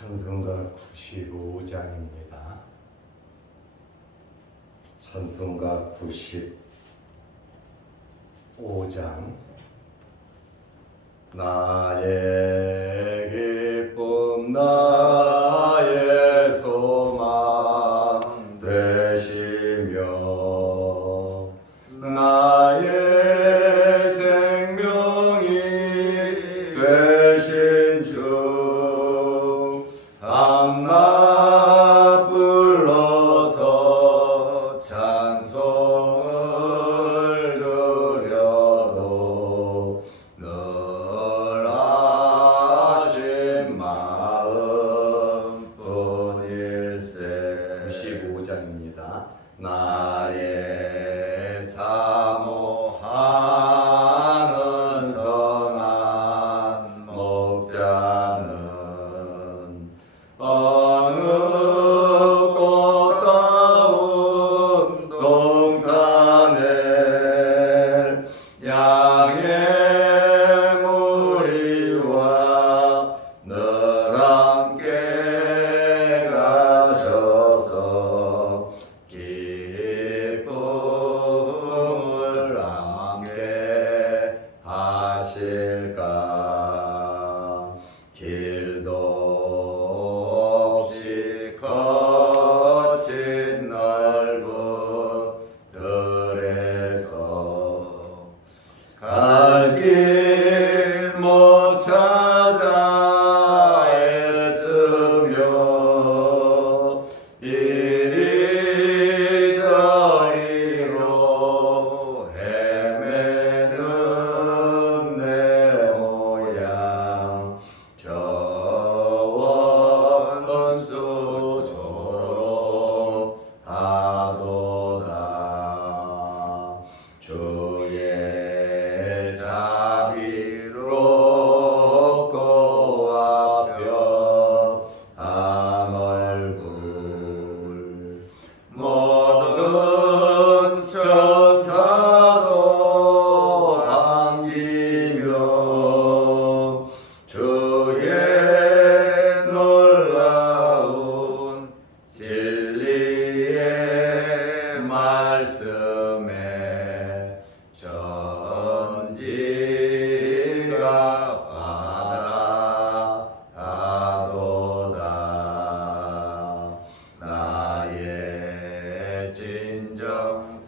찬송가 95장입니다. 찬송가 95장. 나의 기쁨 나의 소망 되시며 나의 생명이 되신 주 밤낮 불러서 찬송을 드려도 늘 하신 마음 뿐일세. 95장입니다. 나의 사모하는 선한 목자는 어느 꽃다운 동산에 양의 무리와 늘 함께 가셔서 기쁨을 함께 하실까. 길도 없이 거친 넓은 들에서 갈 길 못 찾아 애쓰며 이리저리로 헤매는 내 모양 저원수조로 하도다. 주의 자비롭고 와편한 얼굴 모든 천사도 반기며 주의 놀라운 진리의 말씀에 전지가 바라하도다. 나의 진정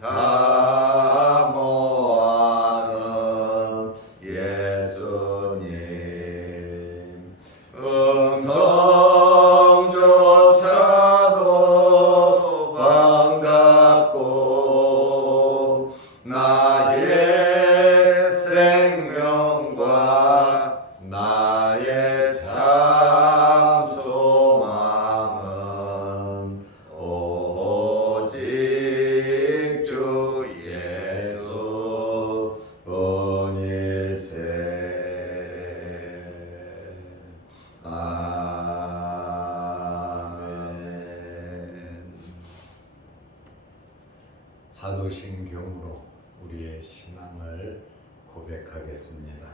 사모하는 예수님 음성조차도 반갑고 나의 생명과 나의 참 소망은 오직 주 예수 뿐일세. 아멘. 사도신경으로 우리의 신앙을 고백하겠습니다.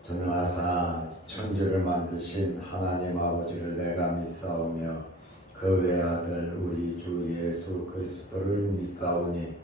전능하사 천지를 만드신 하나님 아버지를 내가 믿사오며 그 외아들 우리 주 예수 그리스도를 믿사오니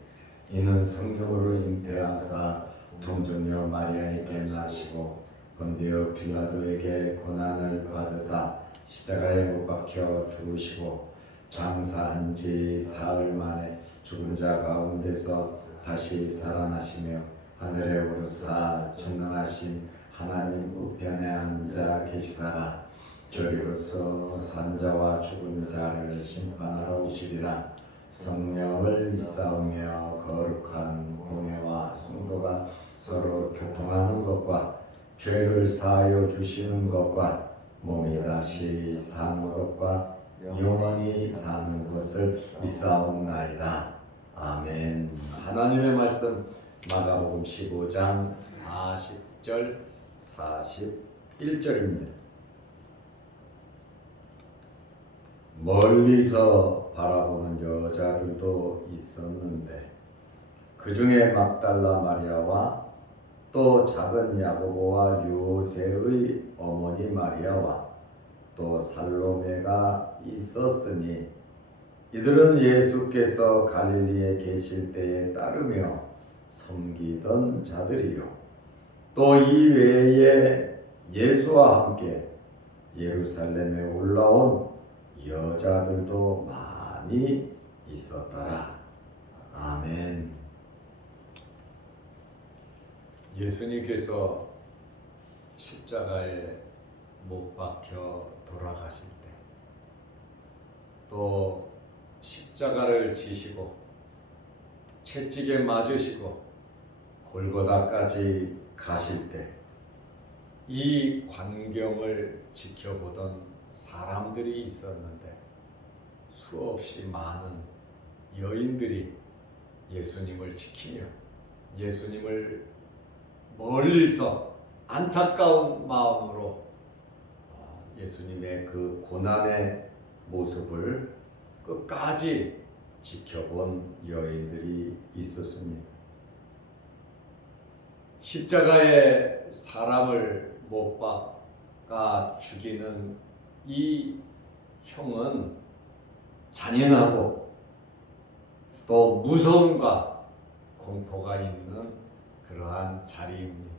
이는 성령으로 잉태하사 동정녀 마리아에게 나시고 본디오 빌라도에게 고난을 받으사 십자가에 못 박혀 죽으시고 장사한 지 사흘 만에 죽은 자 가운데서 다시 살아나시며 하늘에 오르사 전능하신 하나님 우편에 앉아 계시다가 저리로서 산자와 죽은 자를 심판하러 오시리라. 성령을 믿사오며 거룩한 공회와 성도가 서로 교통하는 것과 죄를 사하여 주시는 것과 몸이 다시 사는 것과 영원히 사는 것을 믿사옵나이다. 아멘. 하나님의 말씀 마가복음 15장 40절 41절입니다. 멀리서 바라보는 여자들도 있었는데 그 중에 막달라 마리아와 또 작은 야고보와 요새의 어머니 마리아와 또 살로메가 있었으니 이들은 예수께서 갈릴리에 계실 때에 따르며 섬기던 자들이요 또 이 외에 예수와 함께 예루살렘에 올라온 여자들도 많이 있었더라. 아멘. 예수님께서 십자가에 못 박혀 돌아가실 때 또 십자가를 지시고 채찍에 맞으시고 골고다까지 가실 때 이 광경을 지켜보던 사람들이 있었는데 수없이 많은 여인들이 예수님을 지키며 예수님을 멀리서 안타까운 마음으로 예수님의 그 고난의 모습을 끝까지 지켜본 여인들이 있었습니다. 십자가에 사람을 못 박아 죽이는 이 형은 잔인하고 또 무서움과 공포가 있는 그러한 자리입니다.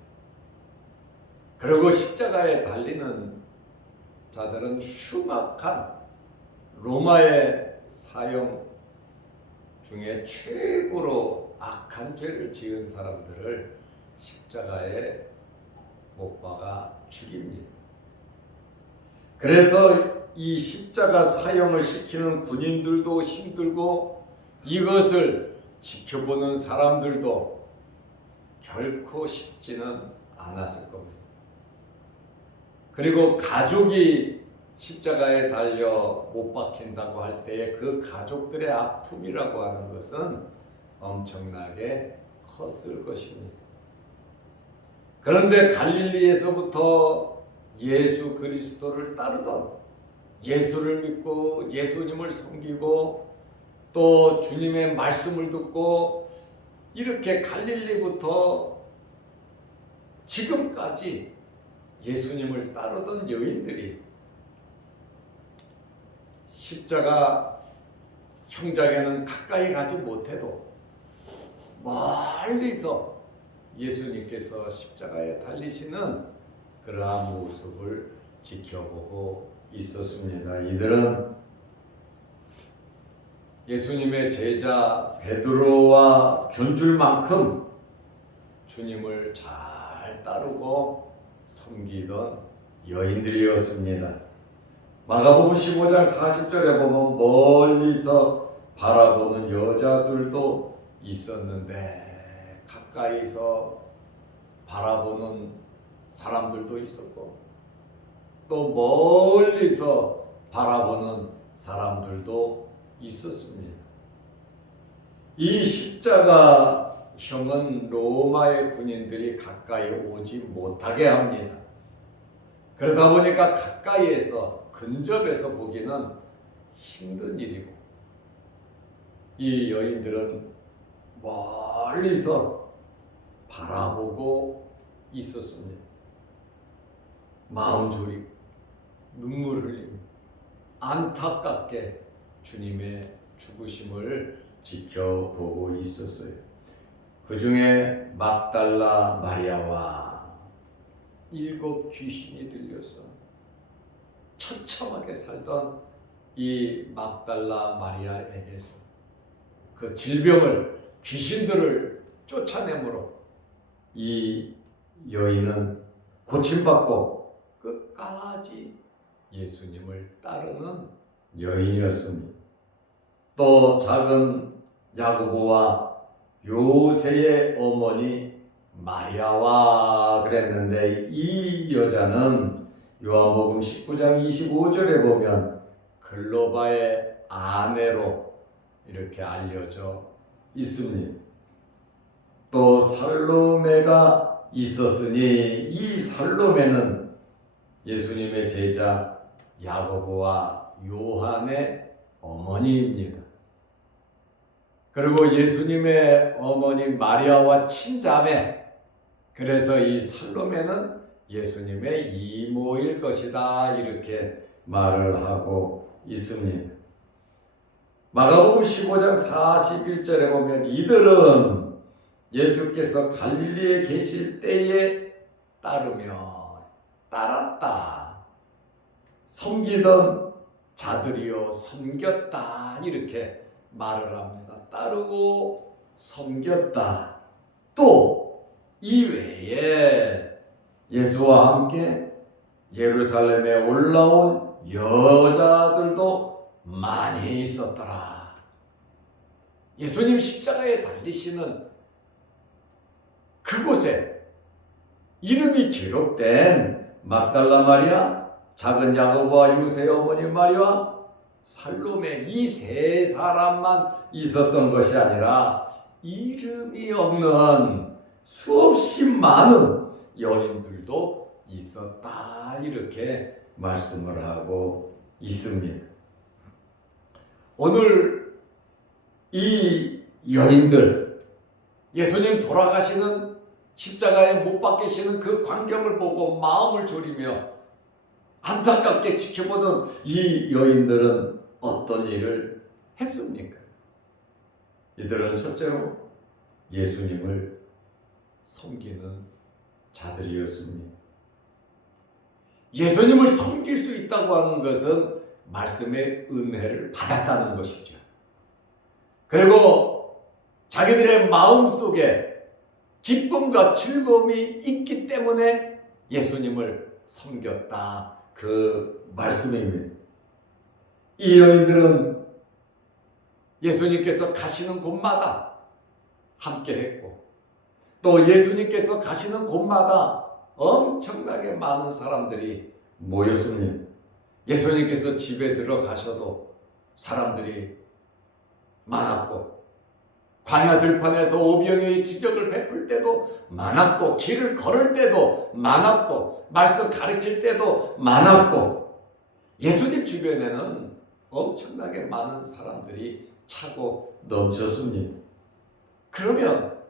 그리고 십자가에 달리는 자들은 흉악한 로마의 사형 중에 최고로 악한 죄를 지은 사람들을 십자가에 못 박아 죽입니다. 그래서 이 십자가 사형을 시키는 군인들도 힘들고 이것을 지켜보는 사람들도 결코 쉽지는 않았을 겁니다. 그리고 가족이 십자가에 달려 못 박힌다고 할 때에 그 가족들의 아픔이라고 하는 것은 엄청나게 컸을 것입니다. 그런데 갈릴리에서부터 예수 그리스도를 따르던 예수를 믿고 예수님을 섬기고 또 주님의 말씀을 듣고 이렇게 갈릴리부터 지금까지 예수님을 따르던 여인들이 십자가 형장에는 가까이 가지 못해도 멀리서 예수님께서 십자가에 달리시는 그러한 모습을 지켜보고 있었습니다. 이들은 예수님의 제자 베드로와 견줄 만큼 주님을 잘 따르고 섬기던 여인들이었습니다. 마가복음 15장 40절에 보면 멀리서 바라보는 여자들도 있었는데 가까이서 바라보는 사람들도 있었고 또 멀리서 바라보는 사람들도 있었습니다. 이 십자가형은 로마의 군인들이 가까이 오지 못하게 합니다. 그러다 보니까 가까이에서 근접해서 보기는 힘든 일이고 이 여인들은 멀리서 바라보고 있었습니다. 마음 졸이고 눈물 흘리며 안타깝게 주님의 죽으심을 지켜보고 있었어요. 그 중에 막달라 마리아와 7 귀신이 들려서 처참하게 살던 이 막달라 마리아에게서 그 질병을 귀신들을 쫓아내므로 이 여인은 고침받고 끝까지 예수님을 따르는 여인이었습니다. 또 작은 야고보와 요새의 어머니 마리아와 그랬는데 이 여자는 요한복음 19장 25절에 보면 글로바의 아내로 이렇게 알려져 있습니다. 또 살로메가 있었으니 이 살로메는 예수님의 제자 야고보와 요한의 어머니입니다. 그리고 예수님의 어머니 마리아와 친자매, 그래서 이 살로메는 예수님의 이모일 것이다 이렇게 말을 하고 있습니다. 마가복음 15장 41절에 보면 이들은 예수께서 갈릴리에 계실 때에 따랐다. 섬기던 자들이요 섬겼다 이렇게 말을 합니다. 따르고 섬겼다. 또 이 외에 예수와 함께 예루살렘에 올라온 여자들도 많이 있었더라. 예수님 십자가에 달리시는 그곳에 이름이 기록된 막달라 마리아, 작은 야고보와 요새의 어머니 마리아, 살로메 이 세 사람만 있었던 것이 아니라 이름이 없는 수없이 많은 여인들도 있었다 이렇게 말씀을 하고 있습니다. 오늘 이 여인들 예수님 돌아가시는 십자가에 못 박히시는 그 광경을 보고 마음을 졸이며 안타깝게 지켜보던 이 여인들은 어떤 일을 했습니까? 이들은 첫째로 예수님을 섬기는 자들이었습니다. 예수님을 섬길 수 있다고 하는 것은 말씀의 은혜를 받았다는 것이죠. 그리고 자기들의 마음속에 기쁨과 즐거움이 있기 때문에 예수님을 섬겼다. 그 말씀입니다. 이 여인들은 예수님께서 가시는 곳마다 함께 했고 또 예수님께서 가시는 곳마다 엄청나게 많은 사람들이 모였습니다. 예수님께서 집에 들어가셔도 사람들이 많았고 광야 들판에서 오병이어의 기적을 베풀 때도 많았고 길을 걸을 때도 많았고 말씀 가르칠 때도 많았고 예수님 주변에는 엄청나게 많은 사람들이 차고 넘쳤습니다. 그러면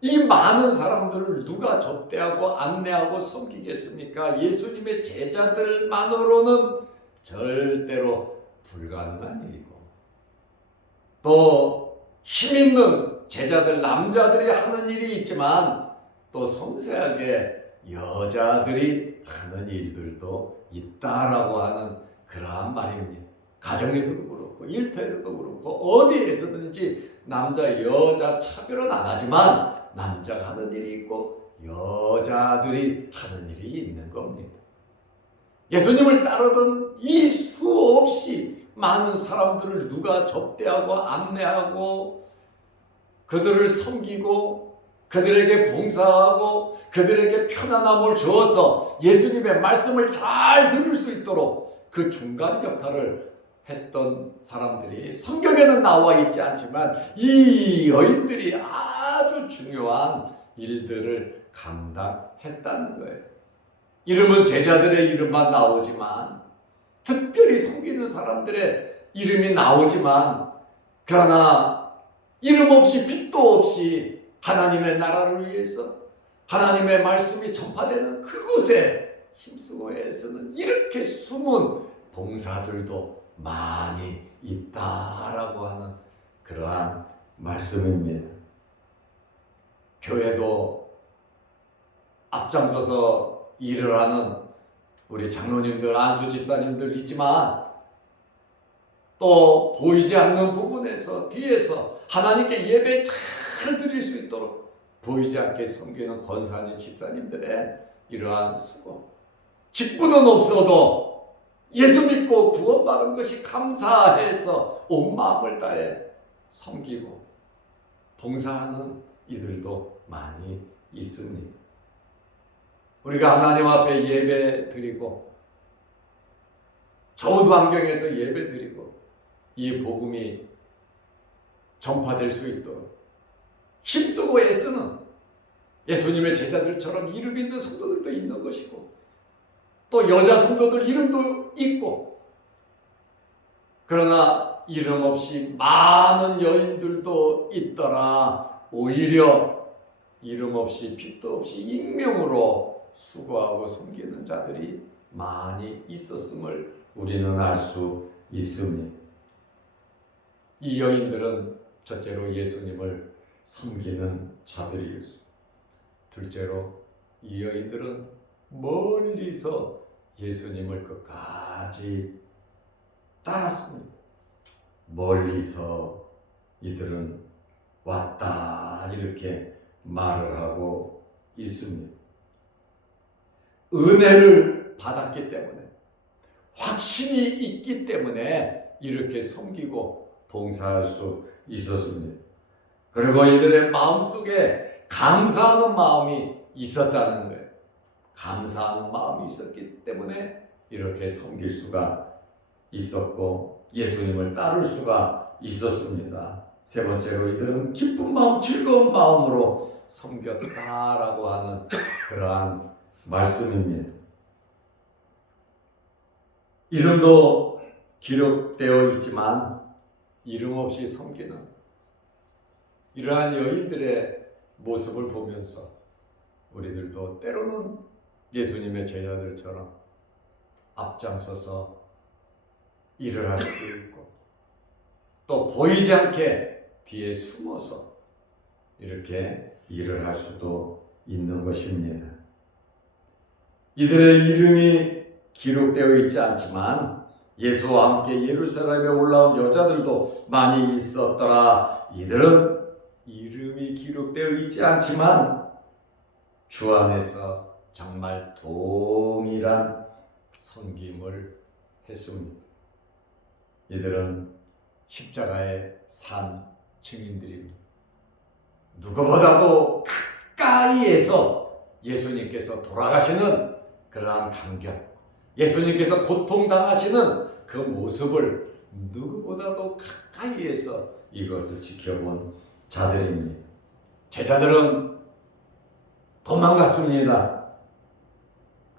이 많은 사람들을 누가 접대하고 안내하고 섬기겠습니까? 예수님의 제자들만으로는 절대로 불가능한 일이고 또 힘있는 제자들 남자들이 하는 일이 있지만 또 섬세하게 여자들이 하는 일들도 있다라고 하는 그러한 말입니다. 가정에서도 그렇고 일터에서도 그렇고 어디에서든지 남자 여자 차별은 안 하지만 남자가 하는 일이 있고 여자들이 하는 일이 있는 겁니다. 예수님을 따르던 이 수없이 많은 사람들을 누가 접대하고 안내하고 그들을 섬기고 그들에게 봉사하고 그들에게 편안함을 주어서 예수님의 말씀을 잘 들을 수 있도록 그 중간 역할을 했던 사람들이 성경에는 나와 있지 않지만 이 여인들이 아주 중요한 일들을 감당했다는 거예요. 이름은 제자들의 이름만 나오지만 특별히 섬기는 사람들의 이름이 나오지만 그러나 이름 없이 빛도 없이 하나님의 나라를 위해서 하나님의 말씀이 전파되는 그곳에 힘쓰고 애쓰는 이렇게 숨은 봉사들도 많이 있다라고 하는 그러한 말씀입니다. 교회도 앞장서서 일을 하는 우리 장로님들, 안수 집사님들 있지만 또 보이지 않는 부분에서 뒤에서 하나님께 예배 잘 드릴 수 있도록 보이지 않게 섬기는 권사님, 집사님들의 이러한 수고. 직분은 없어도 예수 믿고 구원받은 것이 감사해서 온 마음을 다해 섬기고 봉사하는 이들도 많이 있습니다. 우리가 하나님 앞에 예배 드리고 좋은 환경에서 예배 드리고 이 복음이 전파될 수 있도록 힘쓰고 애쓰는 예수님의 제자들처럼 이름 있는 성도들도 있는 것이고 또 여자 성도들 이름도 있고 그러나 이름 없이 많은 여인들도 있더라. 오히려 이름 없이 빛도 없이 익명으로 수고하고 섬기는 자들이 많이 있었음을 우리는 알 수 있습니다. 이 여인들은 첫째로 예수님을 섬기는 자들이었습니다. 둘째로 이 여인들은 멀리서 예수님을 끝까지 따랐습니다. 멀리서 이들은 왔다 이렇게 말을 하고 있습니다. 은혜를 받았기 때문에, 확신이 있기 때문에 이렇게 섬기고 봉사할 수 있었습니다. 그리고 이들의 마음속에 감사하는 마음이 있었다는 거예요. 감사하는 마음이 있었기 때문에 이렇게 섬길 수가 있었고 예수님을 따를 수가 있었습니다. 세 번째로 이들은 기쁜 마음, 즐거운 마음으로 섬겼다라고 하는 그러한 말씀입니다. 이름도 기록되어 있지만 이름 없이 섬기는 이러한 여인들의 모습을 보면서 우리들도 때로는 예수님의 제자들처럼 앞장서서 일을 할 수도 있고 또 보이지 않게 뒤에 숨어서 이렇게 일을 할 수도 있는 것입니다. 이들의 이름이 기록되어 있지 않지만 예수와 함께 예루살렘에 올라온 여자들도 많이 있었더라. 이들은 이름이 기록되어 있지 않지만 주 안에서 정말 동일한 섬김을 했습니다. 이들은 십자가의 산 증인들입니다. 누구보다도 가까이에서 예수님께서 돌아가시는 그러한 감격, 예수님께서 고통당하시는 그 모습을 누구보다도 가까이에서 이것을 지켜본 자들입니다. 제자들은 도망갔습니다.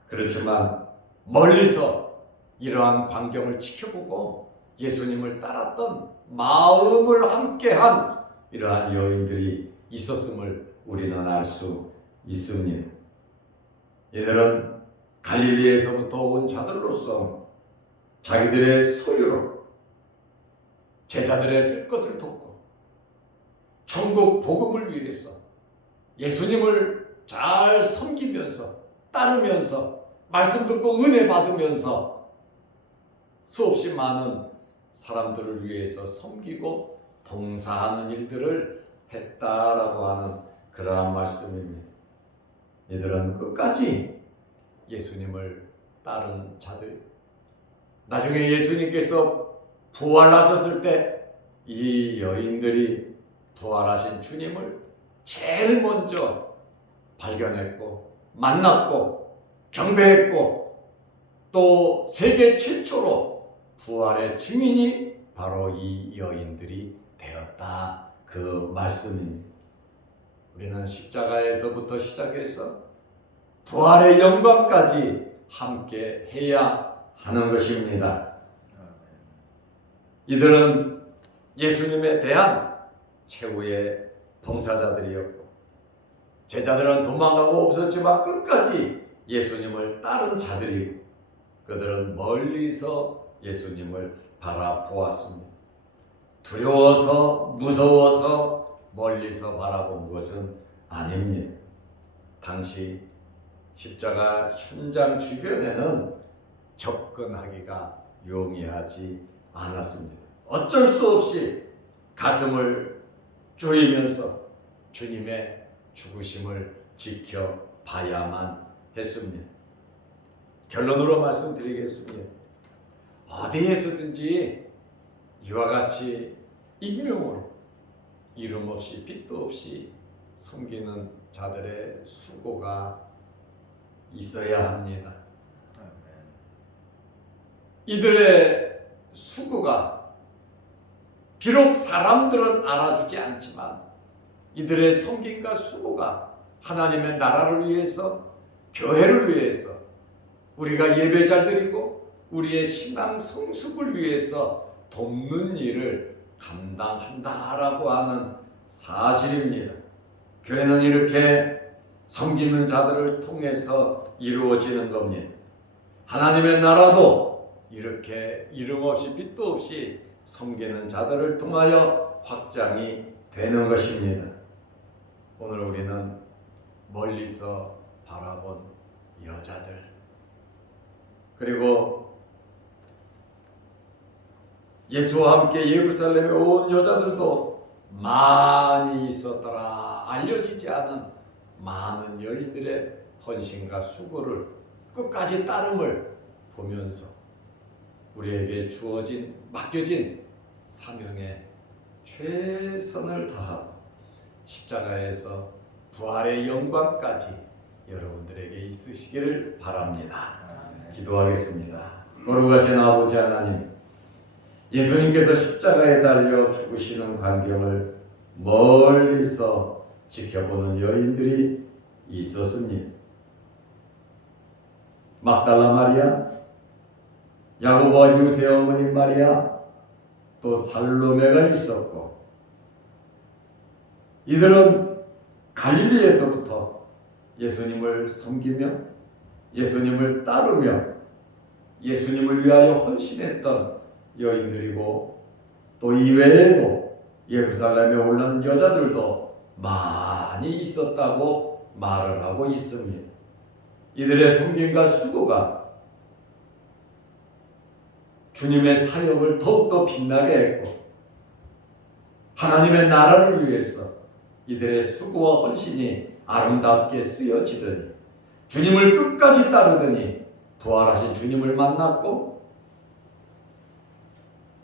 그렇지만 멀리서 이러한 광경을 지켜보고 예수님을 따랐던 마음을 함께한 이러한 여인들이 있었음을 우리는 알 수 있습니다. 이들은 갈릴리에서부터 온 자들로서 자기들의 소유로 제자들의 쓸 것을 돕고 천국 복음을 위해서 예수님을 잘 섬기면서 따르면서 말씀 듣고 은혜 받으면서 수없이 많은 사람들을 위해서 섬기고 봉사하는 일들을 했다라고 하는 그러한 말씀입니다. 이들은 끝까지 예수님을 따른 자들, 나중에 예수님께서 부활하셨을 때 이 여인들이 부활하신 주님을 제일 먼저 발견했고 만났고 경배했고 또 세계 최초로 부활의 증인이 바로 이 여인들이 되었다, 그 말씀입니다. 우리는 십자가에서부터 시작해서 부활의 영광까지 함께 해야 하는 것입니다. 이들은 예수님에 대한 최후의 봉사자들이었고 제자들은 도망가고 없었지만 끝까지 예수님을 따른 자들이고 그들은 멀리서 예수님을 바라보았습니다. 두려워서 무서워서 멀리서 바라본 것은 아닙니다. 당시 십자가 현장 주변에는 접근하기가 용이하지 않았습니다. 어쩔 수 없이 가슴을 조이면서 주님의 죽으심을 지켜봐야만 했습니다. 결론으로 말씀드리겠습니다. 어디에서든지 이와 같이 익명으로 이름 없이 빛도 없이 섬기는 자들의 수고가 있어야 합니다. 이들의 수고가 비록 사람들은 알아주지 않지만 이들의 섬김과 수고가 하나님의 나라를 위해서, 교회를 위해서, 우리가 예배 잘 드리고 우리의 신앙 성숙을 위해서 돕는 일을 감당한다라고 하는 사실입니다. 교회는 이렇게 섬기는 자들을 통해서 이루어지는 겁니다. 하나님의 나라도 이렇게 이름 없이 빛도 없이 섬기는 자들을 통하여 확장이 되는 것입니다. 오늘 우리는 멀리서 바라본 여자들, 그리고 예수와 함께 예루살렘에 온 여자들도 많이 있었더라. 알려지지 않은 많은 여인들의 헌신과 수고를 끝까지 따름을 보면서 우리에게 주어진 맡겨진 사명에 최선을 다하고 십자가에서 부활의 영광까지 여러분들에게 있으시기를 바랍니다. 기도하겠습니다. 거룩하신 아버지 하나님, 예수님께서 십자가에 달려 죽으시는 광경을 멀리서 지켜보는 여인들이 있었습니다. 막달라 마리아, 야고보와 요새 어머니 마리아, 또 살로메가 있었고, 이들은 갈릴리에서부터 예수님을 섬기며 예수님을 따르며 예수님을 위하여 헌신했던 여인들이고, 또 이외에도 예루살렘에 올라온 여자들도 많이 있었다고 말을 하고 있습니다. 이들의 섬김과 수고가 주님의 사역을 더욱더 빛나게 했고, 하나님의 나라를 위해서 이들의 수고와 헌신이 아름답게 쓰여지더니 주님을 끝까지 따르더니 부활하신 주님을 만났고,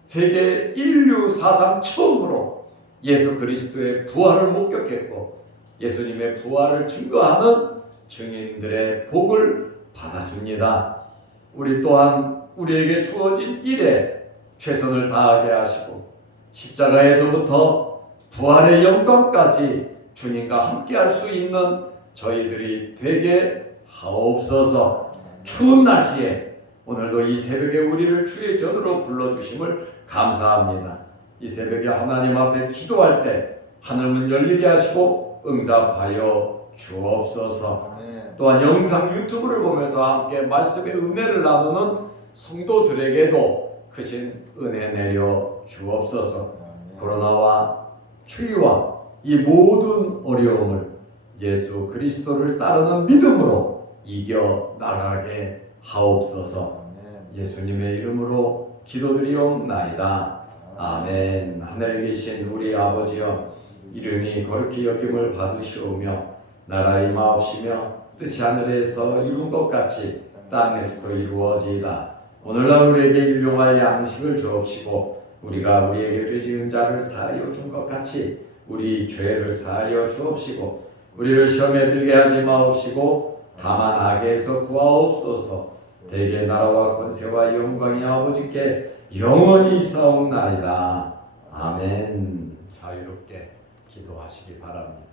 세계 인류 사상 처음으로 예수 그리스도의 부활을 목격했고 예수님의 부활을 증거하는 증인들의 복을 받았습니다. 우리 또한 우리에게 주어진 일에 최선을 다하게 하시고 십자가에서부터 부활의 영광까지 주님과 함께할 수 있는 저희들이 되게 하옵소서. 추운 날씨에 오늘도 이 새벽에 우리를 주의 전으로 불러주심을 감사합니다. 이 새벽에 하나님 앞에 기도할 때 하늘문 열리게 하시고 응답하여 주옵소서. 또한 영상 유튜브를 보면서 함께 말씀의 은혜를 나누는 성도들에게도 크신 은혜 내려 주옵소서. 코로나와 추위와 이 모든 어려움을 예수 그리스도를 따르는 믿음으로 이겨 나가게 하옵소서. 예수님의 이름으로 기도드리옵나이다. 아멘. 하늘에 계신 우리 아버지여, 이름이 거룩히 여김을 받으시오며 나라 임하옵시며 뜻이 하늘에서 이룬 것 같이 땅에서도 이루어지이다. 오늘날 우리에게 일용할 양식을 주옵시고 우리가 우리에게 죄 지은 자를 사하여 준 것 같이 우리 죄를 사하여 주옵시고 우리를 시험에 들게 하지 마옵시고 다만 악에서 구하옵소서. 대개 나라와 권세와 영광이 아버지께 영원히 있사옵나이다. 아멘. 자유롭게 기도하시기 바랍니다.